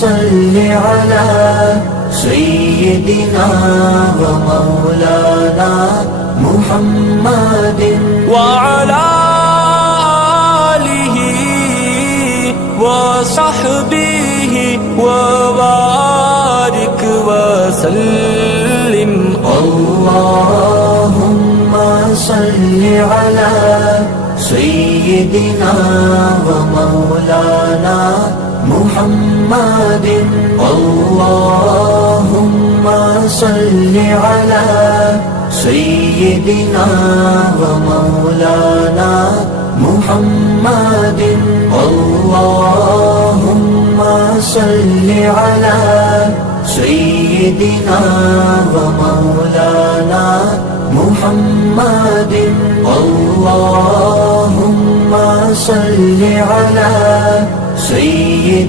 सल्लि अला सय्यिदिना व मौलाना मुहम्मदिन व अला आलिहि व सहबिहि व बारिक व सल्लिम। अल्लाहुम्मा सल्लि अला सय्यिदिना व मौलाना मुहम्मदिन। अल्लाहुम्मा सल्लि अला सय्यिदिना व मौलाना मुहम्मदिन। अल्लाहुम्मा सल्लि अला सय्यिदिना व मौलाना मुहम्मदिन। अल्लाहुम्मा सल्लि अला सय्यिदिना